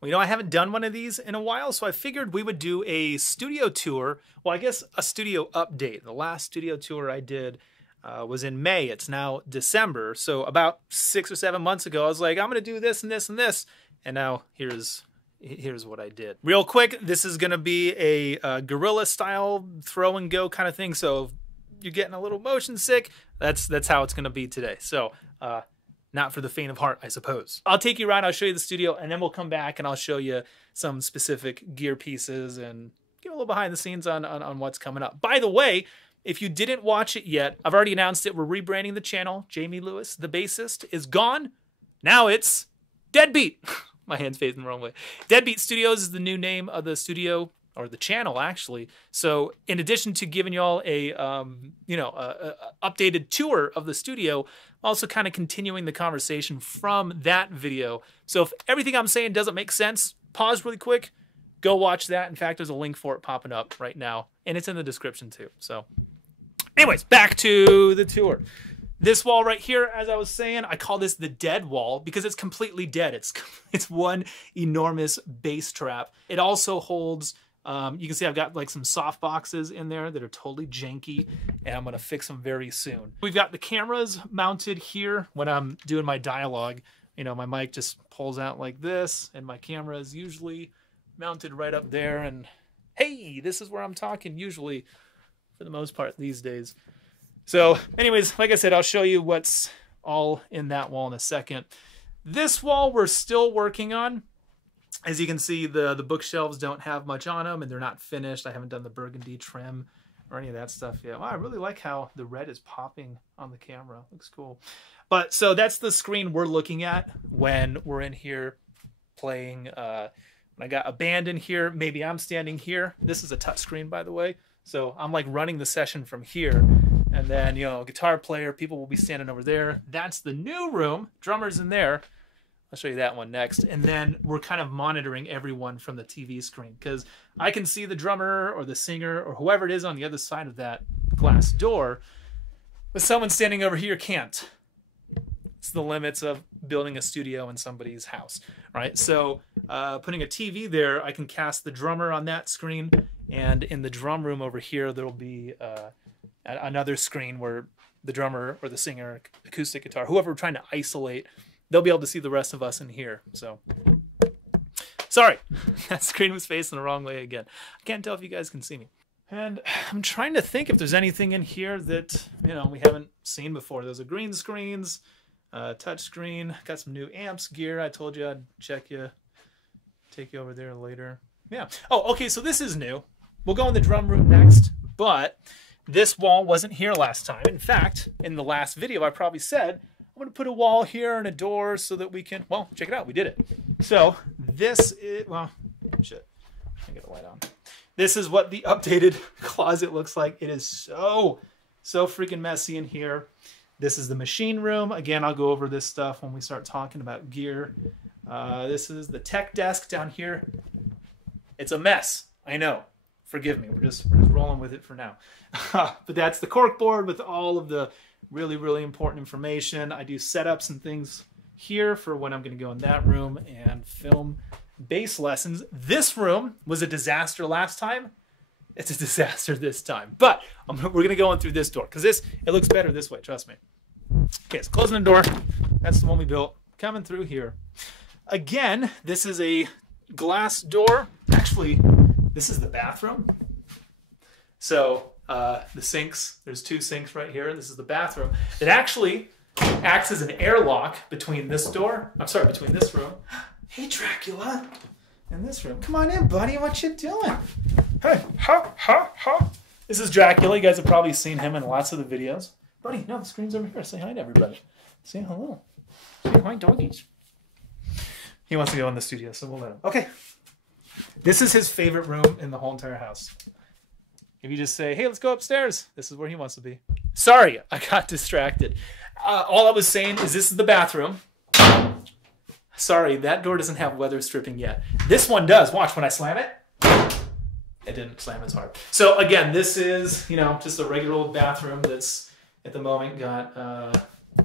Well, you know, I haven't done one of these in a while, so I figured we would do a studio tour. Well, I guess a studio update. The last studio tour I did was in May. It's now December. So about 6 or 7 months ago, I was like, I'm going to do this and this and this. And now here's what I did. Real quick, this is going to be a guerrilla style throw and go kind of thing. So if you're getting a little motion sick, that's how it's going to be today. So not for the faint of heart, I suppose. I'll take you around, I'll show you the studio, and then we'll come back and I'll show you some specific gear pieces and give a little behind the scenes on what's coming up. By the way, if you didn't watch it yet, I've already announced it. We're rebranding the channel. Jayme Lewis, the bassist, is gone. Now it's Deadbeat. My hand's facing the wrong way. Deadbeat Studios is the new name of the studio, or the channel actually. So in addition to giving y'all a updated tour of the studio, also kind of continuing the conversation from that video. So if everything I'm saying doesn't make sense, pause really quick, go watch that. In fact, there's a link for it popping up right now, and it's in the description too. So anyways, back to the tour. This wall right here, as I was saying, I call this the dead wall because it's completely dead. It's one enormous bass trap. It also holds, you can see I've got like some soft boxes in there that are totally janky, and I'm gonna fix them very soon. We've got the cameras mounted here when I'm doing my dialogue. You know, my mic just pulls out like this, and my camera is usually mounted right up there, and hey, this is where I'm talking usually for the most part these days. So anyways, like I said, I'll show you what's all in that wall in a second. This wall we're still working on. As you can see, the bookshelves don't have much on them, and they're not finished. I haven't done the burgundy trim or any of that stuff yet. Wow, I really like how the red is popping on the camera. Looks cool. But so that's the screen we're looking at when we're in here playing. When I got a band in here, maybe I'm standing here. This is a touch screen, by the way. So I'm like running the session from here. And then, you know, guitar player, people will be standing over there. That's the new room. Drummer's in there. I'll show you that one next. And then we're kind of monitoring everyone from the TV screen because I can see the drummer or the singer or whoever it is on the other side of that glass door, but someone standing over here can't. It's the limits of building a studio in somebody's house, right? So putting a TV there, I can cast the drummer on that screen, and in the drum room over here, there'll be another screen where the drummer or the singer, acoustic guitar, whoever we're trying to isolate, they'll be able to see the rest of us in here. So, sorry, that screen was facing the wrong way again. I can't tell if you guys can see me. And I'm trying to think if there's anything in here that, you know, we haven't seen before. There's a green screens, touch screen, got some new amps gear. I told you I'd take you over there later. Yeah. Oh, okay, so this is new. We'll go in the drum room next, but this wall wasn't here last time. In fact, in the last video, I probably said, I'm going to put a wall here and a door so that we can, well, check it out. We did it. So this is, well, shit. I get a light on. This is what the updated closet looks like. It is so freaking messy in here. This is the machine room. Again, I'll go over this stuff when we start talking about gear. This is the tech desk down here. It's a mess. I know. Forgive me. We're just rolling with it for now. But that's the cork board with all of the really, really important information. I do setups and things here for when I'm going to go in that room and film bass lessons. This room was a disaster last time. It's a disaster this time. But we're going to go in through this door because it looks better this way. Trust me. Okay, so closing the door. That's the one we built. Coming through here. Again, this is a glass door. Actually, this is the bathroom. So the sinks, there's 2 sinks right here. This is the bathroom. It actually acts as an airlock between this door. I'm sorry, between this room. Hey, Dracula. And this room. Come on in, buddy. What you doing? Hey, ha, ha, ha. This is Dracula. You guys have probably seen him in lots of the videos. Buddy, no, the screen's over here. Say hi to everybody. Say hello. Say hi, doggies. He wants to go in the studio, so we'll let him. Okay. This is his favorite room in the whole entire house. If you just say, hey, let's go upstairs, this is where he wants to be. Sorry, I got distracted. All I was saying is this is the bathroom. Sorry, that door doesn't have weather stripping yet. This one does. Watch, when I slam it, it didn't slam as hard. So again, this is, you know, just a regular old bathroom that's at the moment got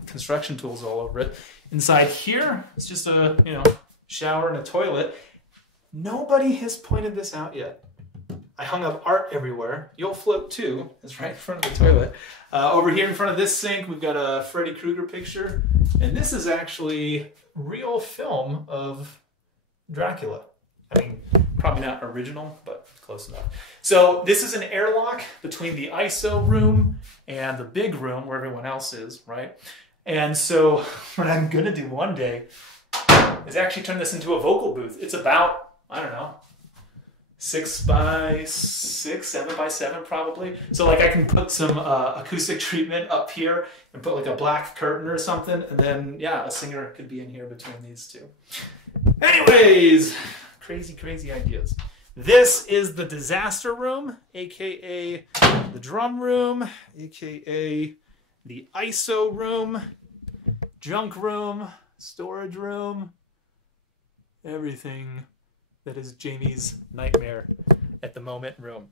construction tools all over it. Inside here, it's just a, you know, shower and a toilet. Nobody has pointed this out yet. I hung up art everywhere. You'll float too. It's right in front of the toilet. Over here in front of this sink, we've got a Freddy Krueger picture. And this is actually real film of Dracula. I mean, probably not original, but close enough. So this is an airlock between the ISO room and the big room where everyone else is, right? And so what I'm gonna do one day is actually turn this into a vocal booth. It's about, I don't know, 6 by 6, 7 by 7 probably. So like I can put some acoustic treatment up here and put like a black curtain or something, and then yeah, a singer could be in here between these two. Anyways, crazy ideas. This is the disaster room, aka the drum room, aka the ISO room, junk room, storage room, everything that is Jayme's nightmare at the moment room.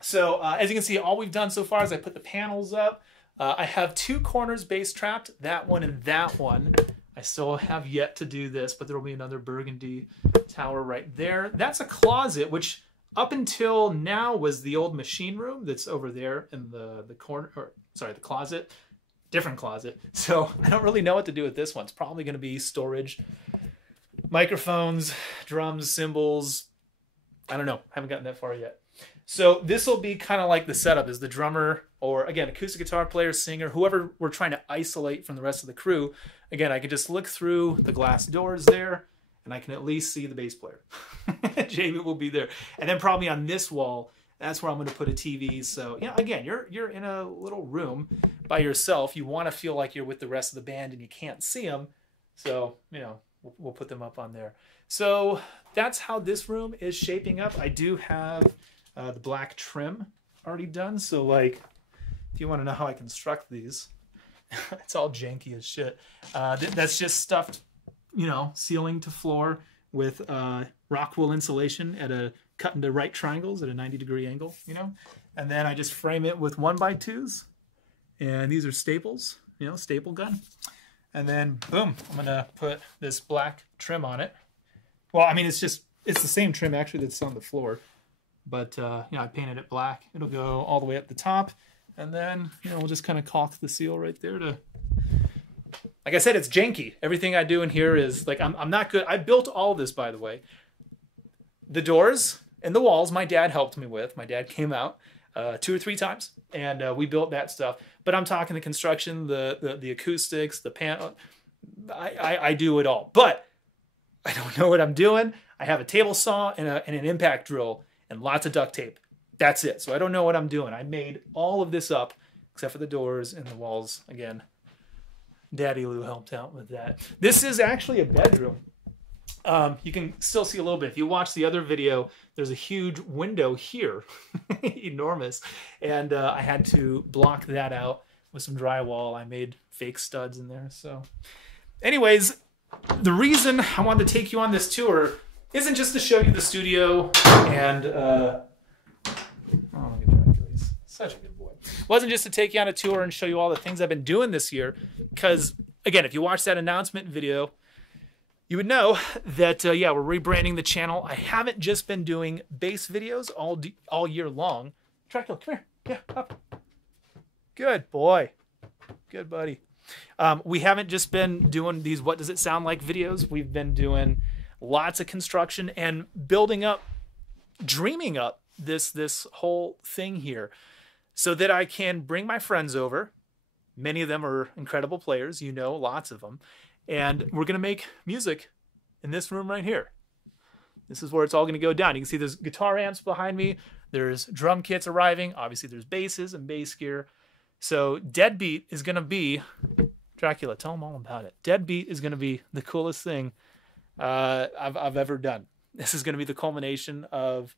So as you can see, all we've done so far is I put the panels up. I have 2 corners base trapped, that one and that one. I still have yet to do this, but there will be another burgundy tower right there. That's a closet, which up until now was the old machine room that's over there in the corner, or sorry, the closet, different closet. So I don't really know what to do with this one. It's probably going to be storage. Microphones, drums, cymbals. I don't know. Haven't gotten that far yet. So this will be kind of like the setup is the drummer or, again, acoustic guitar player, singer, whoever we're trying to isolate from the rest of the crew. Again, I can just look through the glass doors there and I can at least see the bass player. Jayme will be there. And then probably on this wall, that's where I'm going to put a TV. So, you know, again, you're in a little room by yourself. You want to feel like you're with the rest of the band and you can't see them. So, you know, we'll put them up on there. So that's how this room is shaping up. I do have the black trim already done. So like, if you want to know how I construct these, it's all janky as shit. That's just stuffed, you know, ceiling to floor with rock wool insulation at a cut into right triangles at a 90-degree angle, you know? And then I just frame it with 1x2s. And these are staples, you know, staple gun. And then, boom, I'm going to put this black trim on it. Well, I mean, it's the same trim, actually, that's on the floor. But, you know, I painted it black. It'll go all the way up the top. And then, you know, we'll just kind of caulk the seal right there to... Like I said, it's janky. Everything I do in here is, like, I'm not good. I built all this, by the way. The doors and the walls, my dad helped me with. My dad came out 2 or 3 times, and we built that stuff. But I'm talking the construction, the acoustics, the panel. I do it all. But I don't know what I'm doing. I have a table saw and an impact drill and lots of duct tape. That's it. So I don't know what I'm doing. I made all of this up, except for the doors and the walls. Again, Daddy Lou helped out with that. This is actually a bedroom. You can still see a little bit. If you watch the other video, there's a huge window here, enormous. And I had to block that out with some drywall. I made fake studs in there. So anyways, the reason I wanted to take you on this tour isn't just to show you the studio and, oh, look at Dracula. He's such a good boy. It wasn't just to take you on a tour and show you all the things I've been doing this year. Because, again, if you watch that announcement video, you would know that, yeah, we're rebranding the channel. I haven't just been doing bass videos all year long. Dracula, come here. Yeah, up. Good boy. Good buddy. We haven't just been doing these what does it sound like videos. We've been doing lots of construction and building up, dreaming up this whole thing here so that I can bring my friends over. Many of them are incredible players, you know, lots of them. And we're going to make music in this room right here. This is where it's all going to go down. You can see there's guitar amps behind me. There's drum kits arriving. Obviously, there's basses and bass gear. So Deadbeat is going to be... Dracula, tell them all about it. Deadbeat is going to be the coolest thing I've ever done. This is going to be the culmination of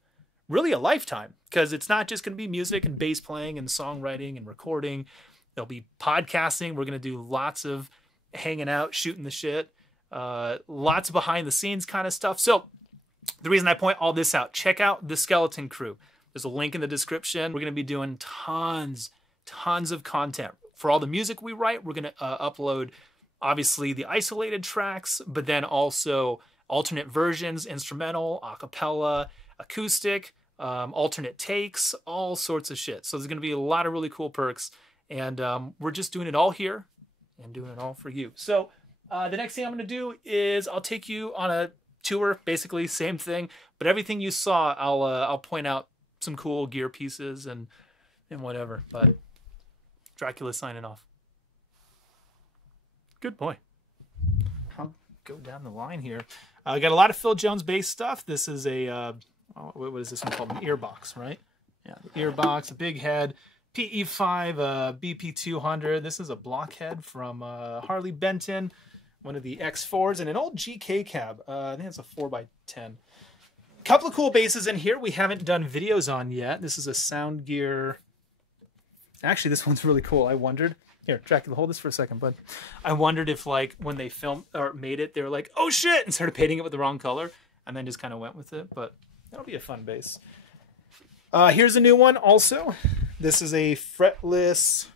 really a lifetime, because it's not just going to be music and bass playing and songwriting and recording. There'll be podcasting. We're going to do lots of hanging out, shooting the shit, lots of behind the scenes kind of stuff. So the reason I point all this out, check out the Skeleton Crew. There's a link in the description. We're going to be doing tons of content. For all the music we write, we're going to upload, obviously, the isolated tracks, but then also alternate versions, instrumental, a cappella, acoustic, alternate takes, all sorts of shit. So there's going to be a lot of really cool perks, and we're just doing it all here and doing it all for you. So the next thing I'm going to do is I'll take you on a tour, basically same thing, but everything you saw, I'll point out some cool gear pieces and whatever. But Dracula signing off. Good boy. I'll go down the line here. I got a lot of Phil Jones based stuff. This is a what is this one called? An earbox, right? Yeah, the earbox, a big head, PE5, BP200. This is a blockhead from Harley Benton, one of the X4s, and an old GK cab. I think it's a 4x10. Couple of cool basses in here we haven't done videos on yet. This is a Sound Gear. Actually, this one's really cool. I wondered. Here, Dracula, hold this for a second, bud. I wondered if, like, when they filmed or made it, they were like, oh shit, and started painting it with the wrong color, and then just kind of went with it. But that'll be a fun bass. Here's a new one also. This is a fretless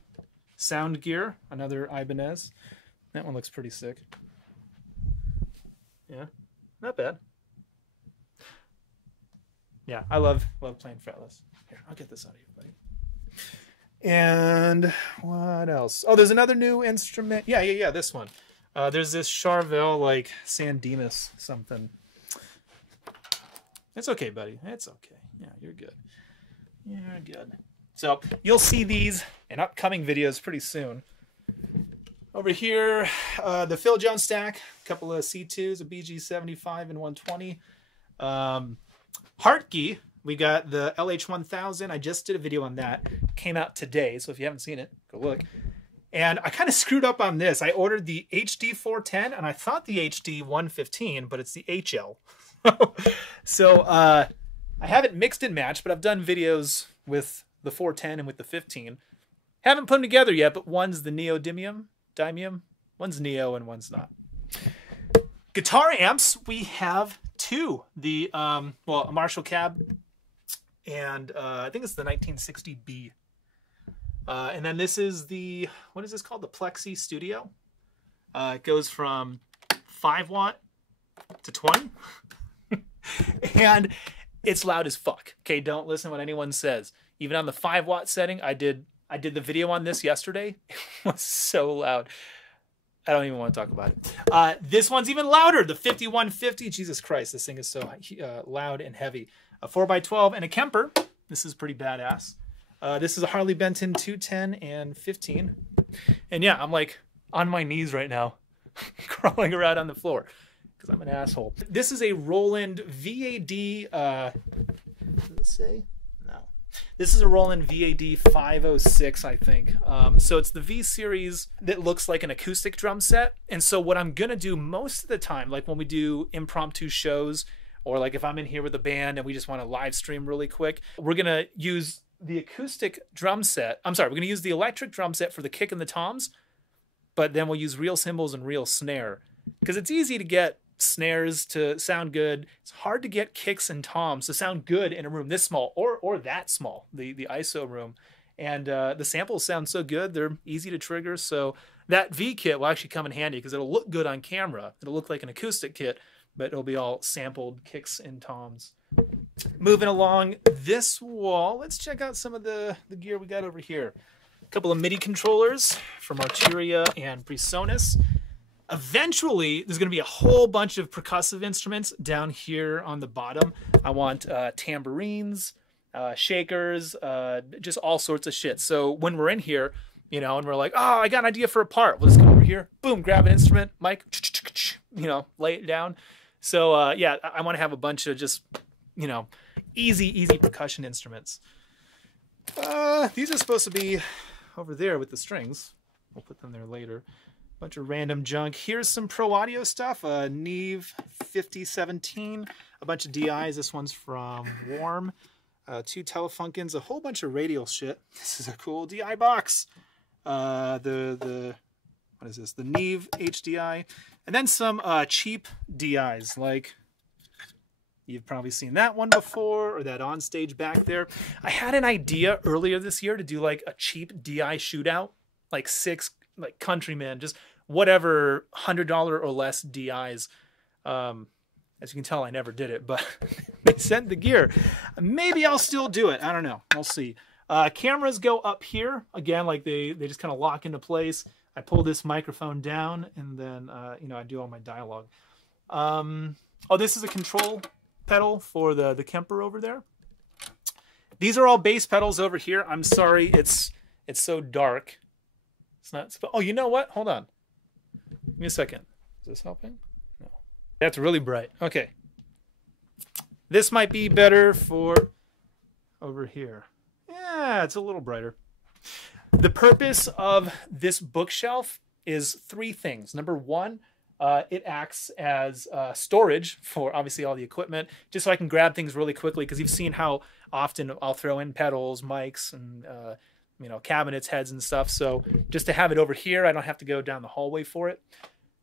Sound Gear, another Ibanez. That one looks pretty sick. Yeah, not bad. Yeah, I love playing fretless. Here, I'll get this out of you, buddy. And what else? Oh, there's another new instrument. Yeah, this one. There's this Charvel, like, San Dimas something. It's okay, buddy. It's okay. Yeah, you're good. You're good. So you'll see these in upcoming videos pretty soon. Over here, the Phil Jones stack, a couple of C2s, a BG75 and 120. Hartke, we got the LH1000. I just did a video on that. Came out today, so if you haven't seen it, go look. And I kind of screwed up on this. I ordered the HD 410, and I thought the HD 115, but it's the HL. So I haven't mixed and matched, but I've done videos with the 410 and with the 15. Haven't put them together yet, but one's the neodymium. One's neo and one's not. Guitar amps, we have two. The a Marshall cab, and I think it's the 1960B. And then this is the, what is this called? The Plexi Studio. It goes from 5 watt to 20. And it's loud as fuck. Okay, don't listen to what anyone says. Even on the 5 watt setting, I did the video on this yesterday. It was so loud. I don't even want to talk about it. This one's even louder. The 5150. Jesus Christ, this thing is so loud and heavy. A 4x12 and a Kemper. This is pretty badass. This is a Harley Benton 210 and 15. And yeah, I'm like on my knees right now, crawling around on the floor because I'm an asshole. This is a Roland VAD. Does it say? No. This is a Roland VAD 506, I think. So it's the V series that looks like an acoustic drum set. And so what I'm gonna do most of the time, like when we do impromptu shows, or like if I'm in here with a band and we just want to live stream really quick, we're gonna use the acoustic drum set. I'm sorry, we're gonna use the electric drum set for the kick and the toms, but then we'll use real cymbals and real snare. Because it's easy to get snares to sound good. It's hard to get kicks and toms to sound good in a room this small or that small, the ISO room. And the samples sound so good, they're easy to trigger. So that V kit will actually come in handy because it'll look good on camera. It'll look like an acoustic kit, but it'll be all sampled kicks and toms. Moving along this wall, let's check out some of the gear we got over here. A couple of MIDI controllers from Arturia and Presonus. Eventually, there's going to be a whole bunch of percussive instruments down here on the bottom. I want tambourines, shakers, just all sorts of shit. So when we're in here, you know, and we're like, oh, I got an idea for a part. We'll just come over here, boom, grab an instrument, mic, you know, lay it down. So yeah, I want to have a bunch of just, you know, easy percussion instruments. These are supposed to be over there with the strings. We'll put them there later. Bunch of random junk. Here's some pro audio stuff. Neve 5017, a bunch of DIs. This one's from Warm. 2 Telefunkins, a whole bunch of radial shit. This is a cool DI box. What is this? The Neve HDI. And then some cheap DIs, like you've probably seen that one before, or that on stage back there. I had an idea earlier this year to do like a cheap DI shootout, like 6 like Countrymen, just whatever $100 or less DIs. As you can tell, I never did it, but they sent the gear. Maybe I'll still do it. I don't know. We'll see. Cameras go up here. Again, like they just kind of lock into place. I pull this microphone down, and then, I do all my dialogue. Oh, this is a control pedal for the Kemper over there. These are all bass pedals over here. I'm sorry, it's so dark. It's not. Oh, you know what? Hold on. Give me a second. Is this helping? No. That's really bright. Okay. This might be better for over here. Yeah, it's a little brighter. The purpose of this bookshelf is three things. Number one, it acts as storage for obviously all the equipment, just so I can grab things really quickly, because you've seen how often I'll throw in pedals, mics, and cabinets, heads, and stuff. So just to have it over here, I don't have to go down the hallway for it.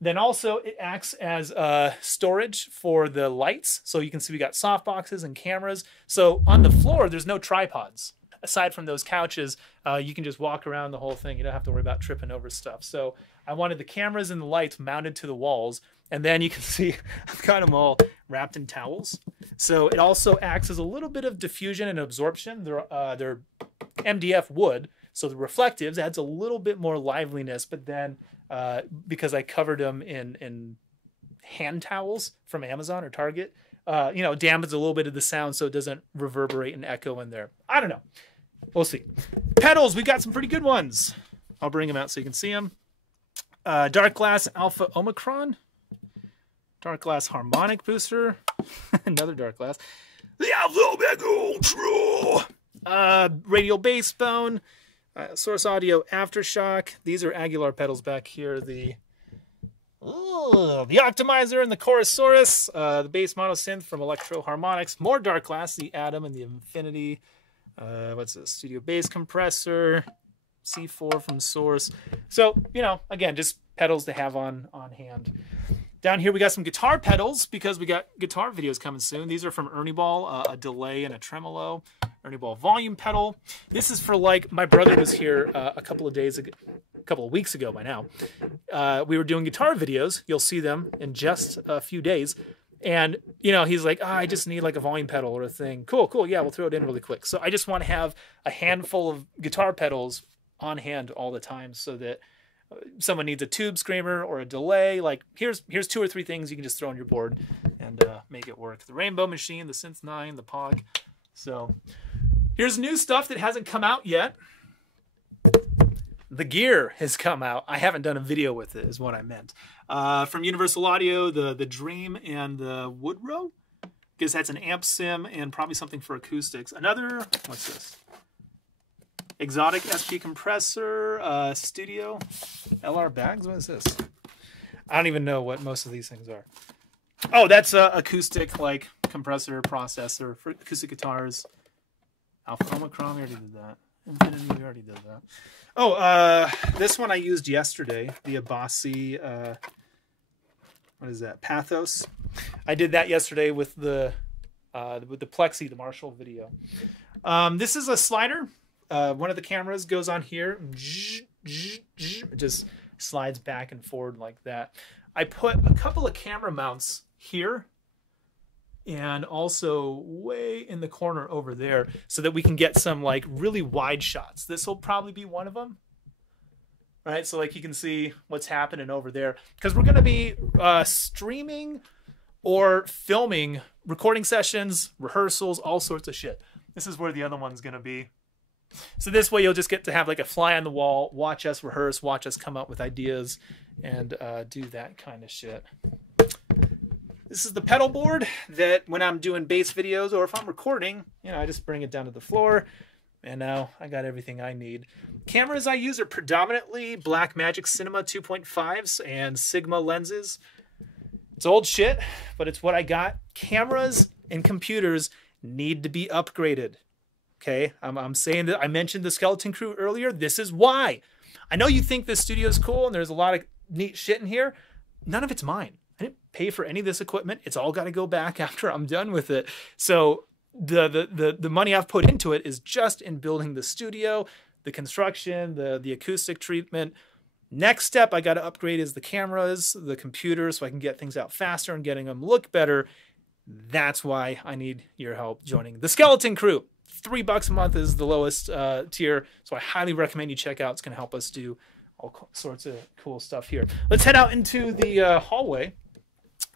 Then also it acts as storage for the lights. So you can see we got soft boxes and cameras. So on the floor, there's no tripods. Aside from those couches, you can just walk around the whole thing. You don't have to worry about tripping over stuff. So I wanted the cameras and the lights mounted to the walls. And then you can see I've got them all wrapped in towels. So it also acts as a little bit of diffusion and absorption. They're MDF wood, so the reflectives adds a little bit more liveliness. But then because I covered them in hand towels from Amazon or Target, dampens a little bit of the sound so it doesn't reverberate and echo in there. I don't know. We'll see. Pedals, we got some pretty good ones. I'll bring them out so you can see them. Dark Glass Alpha Omicron. Dark Glass Harmonic Booster. Another Dark Glass. The Alpha Omega Ultra. Radial Bass Bone. Source Audio Aftershock. These are Aguilar pedals back here. The Optimizer and the Chorusaurus. The bass mono synth from Electro Harmonics. More Dark Glass. The Atom and the Infinity. What's this? Studio Bass Compressor. C4 from Source. So, again, just pedals to have on hand. Down here we got some guitar pedals because we got guitar videos coming soon. These are from Ernie Ball, a delay and a tremolo. Ernie Ball volume pedal. This is for, like, my brother was here a couple of weeks ago by now. We were doing guitar videos. You'll see them in just a few days. And, he's like, I just need like a volume pedal or a thing. Cool. Yeah, we'll throw it in really quick. So I just want to have a handful of guitar pedals on hand all the time so that someone needs a tube screamer or a delay. Like here's 2 or 3 things you can just throw on your board and make it work. The Rainbow Machine, the Synth 9, the Pog. So here's new stuff that hasn't come out yet. The gear has come out. I haven't done a video with it is what I meant. From Universal Audio, the Dream and the Woodrow. Guess that's an amp sim and probably something for acoustics. Another, what's this? Exotic SP compressor, studio, LR bags. What is this? I don't even know what most of these things are. Oh, that's a acoustic like compressor processor for acoustic guitars. Alpha Omicron, we already did that. Infinity, we already did that. Oh, this one I used yesterday. The Abasi, what is that? Pathos. I did that yesterday with the Plexi, the Marshall video. This is a slider. One of the cameras goes on here. It just slides back and forward like that. I put a couple of camera mounts here and also way in the corner over there so that we can get some like really wide shots. This will probably be one of them. Right, so like you can see what's happening over there because we're going to be streaming or filming recording sessions, rehearsals, all sorts of shit. This is where the other one's going to be. So this way you'll just get to have like a fly on the wall, watch us rehearse, watch us come up with ideas, and do that kind of shit. This is the pedal board that when I'm doing bass videos or if I'm recording, I just bring it down to the floor, and now I got everything I need. Cameras I use are predominantly Blackmagic Cinema 2.5s and Sigma lenses. It's old shit, but it's what I got. Cameras and computers need to be upgraded. Okay, I'm saying that I mentioned the Skeleton Crew earlier. This is why. I know you think this studio is cool and there's a lot of neat shit in here. None of it's mine. I didn't pay for any of this equipment. It's all got to go back after I'm done with it. So the money I've put into it is just in building the studio, the construction, the acoustic treatment. Next step I got to upgrade is the cameras, the computer, so I can get things out faster and getting them look better. That's why I need your help joining the Skeleton Crew. $3 a month is the lowest tier, so I highly recommend you check out. It's going to help us do all sorts of cool stuff here. Let's head out into the hallway.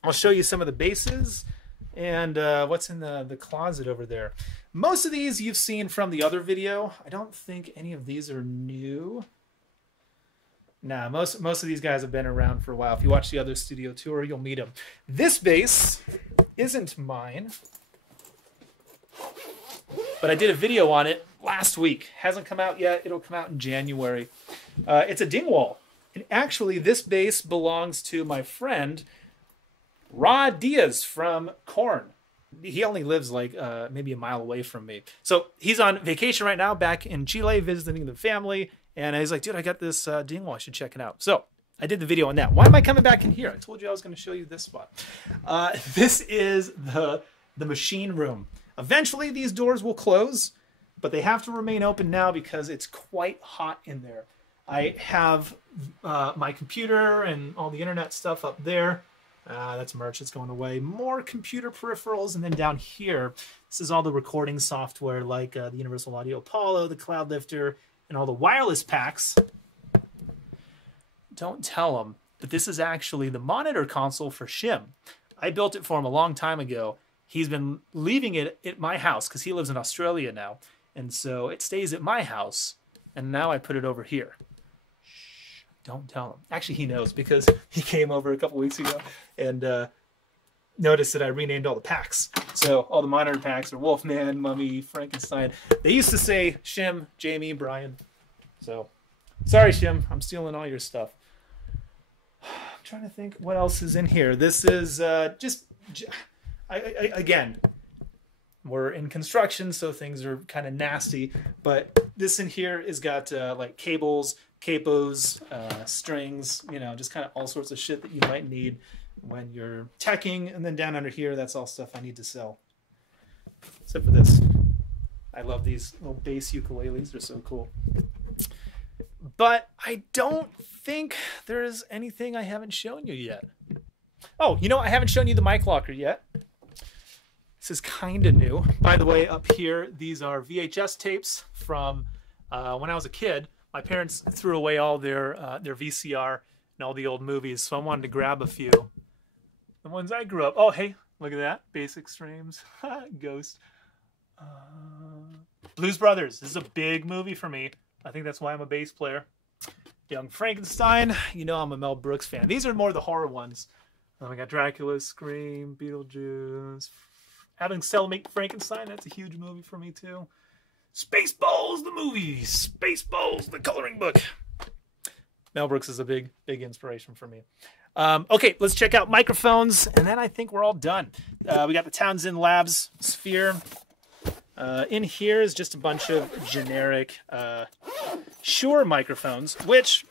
I'll show you some of the bases and what's in the closet over there. Most of these you've seen from the other video. I don't think any of these are new. Nah, most of these guys have been around for a while. If you watch the other studio tour, you'll meet them. This bass isn't mine, but I did a video on it last week. Hasn't come out yet. It'll come out in January. It's a Dingwall. And actually, this bass belongs to my friend, Rod Diaz from Korn. He only lives like maybe a mile away from me. So he's on vacation right now back in Chile visiting the family. And he's like, dude, I got this Dingwall. I should check it out. So I did the video on that. Why am I coming back in here? I told you I was going to show you this spot. This is the machine room. Eventually, these doors will close, but they have to remain open now because it's quite hot in there. I have my computer and all the internet stuff up there. That's merch that's going away. More computer peripherals. And then down here, this is all the recording software like the Universal Audio Apollo, the Cloud Lifter, and all the wireless packs. Don't tell him, but this is actually the monitor console for Shim. I built it for him a long time ago. He's been leaving it at my house because he lives in Australia now. And so it stays at my house. And now I put it over here. Shh, don't tell him. Actually, he knows because he came over a couple weeks ago and noticed that I renamed all the packs. So all the monitor packs are Wolfman, Mummy, Frankenstein. They used to say Shim, Jayme, Brian. So sorry, Shim. I'm stealing all your stuff. I'm trying to think what else is in here. This is again, we're in construction, so things are kind of nasty. But this in here has got like cables, capos, strings, you know, just kind of all sorts of shit that you might need when you're teching. And then down under here, that's all stuff I need to sell. Except for this. I love these little bass ukuleles. They're so cool. But I don't think there's anything I haven't shown you yet. Oh, you know, I haven't shown you the mic locker yet. This is kind of new. By the way, up here, these are VHS tapes from when I was a kid. My parents threw away all their VCR and all the old movies, so I wanted to grab a few. The ones I grew up. Oh, hey, look at that. Basic Streams. Ghost. Blues Brothers. This is a big movie for me. I think that's why I'm a bass player. Young Frankenstein. You know I'm a Mel Brooks fan. These are more the horror ones. We got Dracula, Scream, Beetlejuice. Having Stella make Frankenstein, that's a huge movie for me too. Spaceballs, the movie. Spaceballs, the coloring book. Mel Brooks is a big inspiration for me. Okay, let's check out microphones, and then I think we're all done. We got the Townsend Labs Sphere. In here is just a bunch of generic Shure microphones, which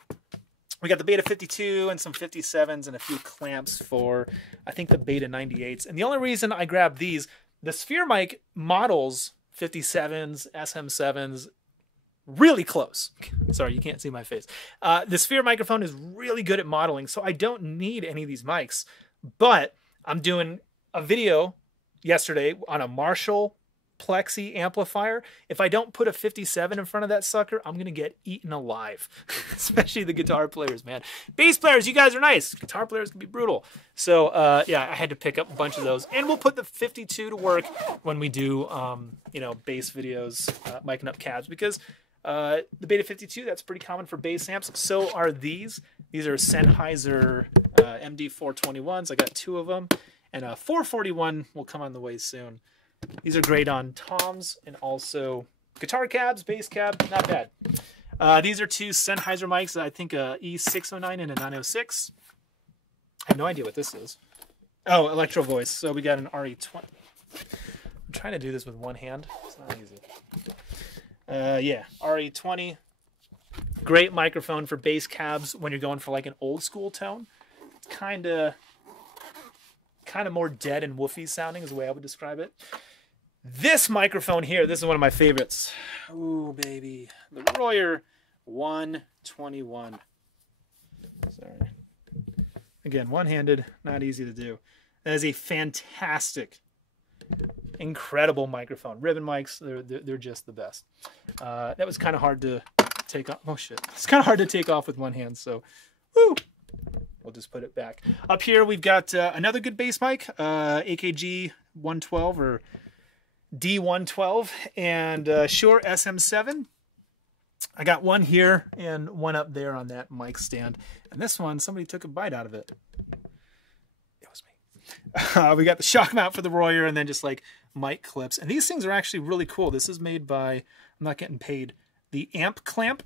we got the Beta 52 and some 57s and a few clamps for, I think, the Beta 98s. And the only reason I grabbed these, the Sphere mic models 57s, SM7s, really close. Sorry, you can't see my face. The Sphere microphone is really good at modeling, so I don't need any of these mics. But I'm doing a video yesterday on a Marshall Plexi amplifier. If I don't put a 57 in front of that sucker, I'm going to get eaten alive. Especially the guitar players, man. Bass players, you guys are nice. Guitar players can be brutal. So, yeah, I had to pick up a bunch of those. And we'll put the 52 to work when we do, you know, bass videos, micing up cabs. Because the Beta 52, that's pretty common for bass amps. So are these. These are Sennheiser MD421s. I got 2 of them. And a 441 will come on the way soon. These are great on toms and also guitar cabs, bass cab, not bad. These are 2 Sennheiser mics, I think a E609 and a 906. I have no idea what this is. Oh, Electro Voice. So we got an RE20. I'm trying to do this with one hand. It's not easy. Yeah, RE20. Great microphone for bass cabs when you're going for like an old school tone. It's kind of more dead and woofy sounding is the way I would describe it. This microphone here, this is one of my favorites. Ooh, baby. The Royer 121. Sorry. Again, one-handed, not easy to do. That is a fantastic Incredible microphone. Ribbon mics, they're just the best. That was kind of hard to take off. Oh shit. It's kind of hard to take off with one hand, so woo. We'll just put it back. Up here we've got another good bass mic, AKG 112 or D112 and Shure SM7. I got one here and one up there on that mic stand. And this one, somebody took a bite out of it. It was me. We got the shock mount for the Royer and then just like mic clips. And these things are actually really cool. This is made by, I'm not getting paid, the Amp Clamp.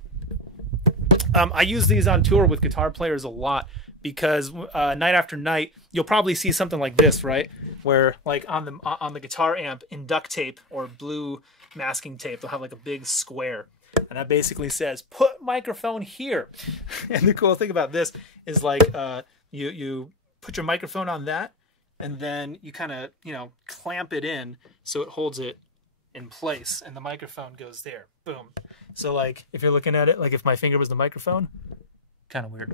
I use these on tour with guitar players a lot because night after night, you'll probably see something like this, right? Where like on the guitar amp in duct tape or blue masking tape, they'll have like a big square. And that basically says, put microphone here. And the cool thing about this is like you put your microphone on that and then you kind of, you know, clamp it in so it holds it in place and the microphone goes there. Boom. So like if you're looking at it, like if my finger was the microphone, kind of weird.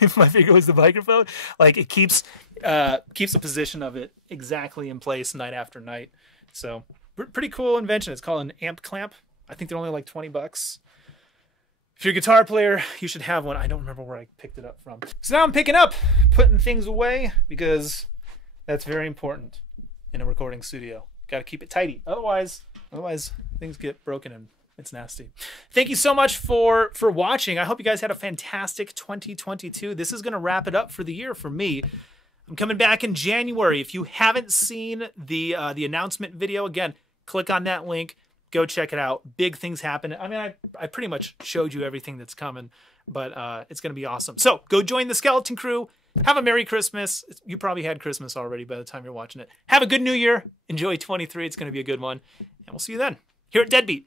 If my finger was the microphone, like it keeps the position of it exactly in place night after night. So pretty cool invention. It's called an amp clamp. I think they're only like 20 bucks. If you're a guitar player, you should have one. I don't remember where I picked it up from. So now I'm picking up, putting things away because that's very important in a recording studio. Got to keep it tidy. Otherwise things get broken and it's nasty. Thank you so much for watching. I hope you guys had a fantastic 2022. This is going to wrap it up for the year for me. I'm coming back in January. If you haven't seen the announcement video, again, click on that link. Go check it out. Big things happen. I mean, I pretty much showed you everything that's coming, but it's going to be awesome. So go join the Skeleton Crew. Have a Merry Christmas. You probably had Christmas already by the time you're watching it. Have a good New Year. Enjoy 23. It's going to be a good one. And we'll see you then here at Deadbeat.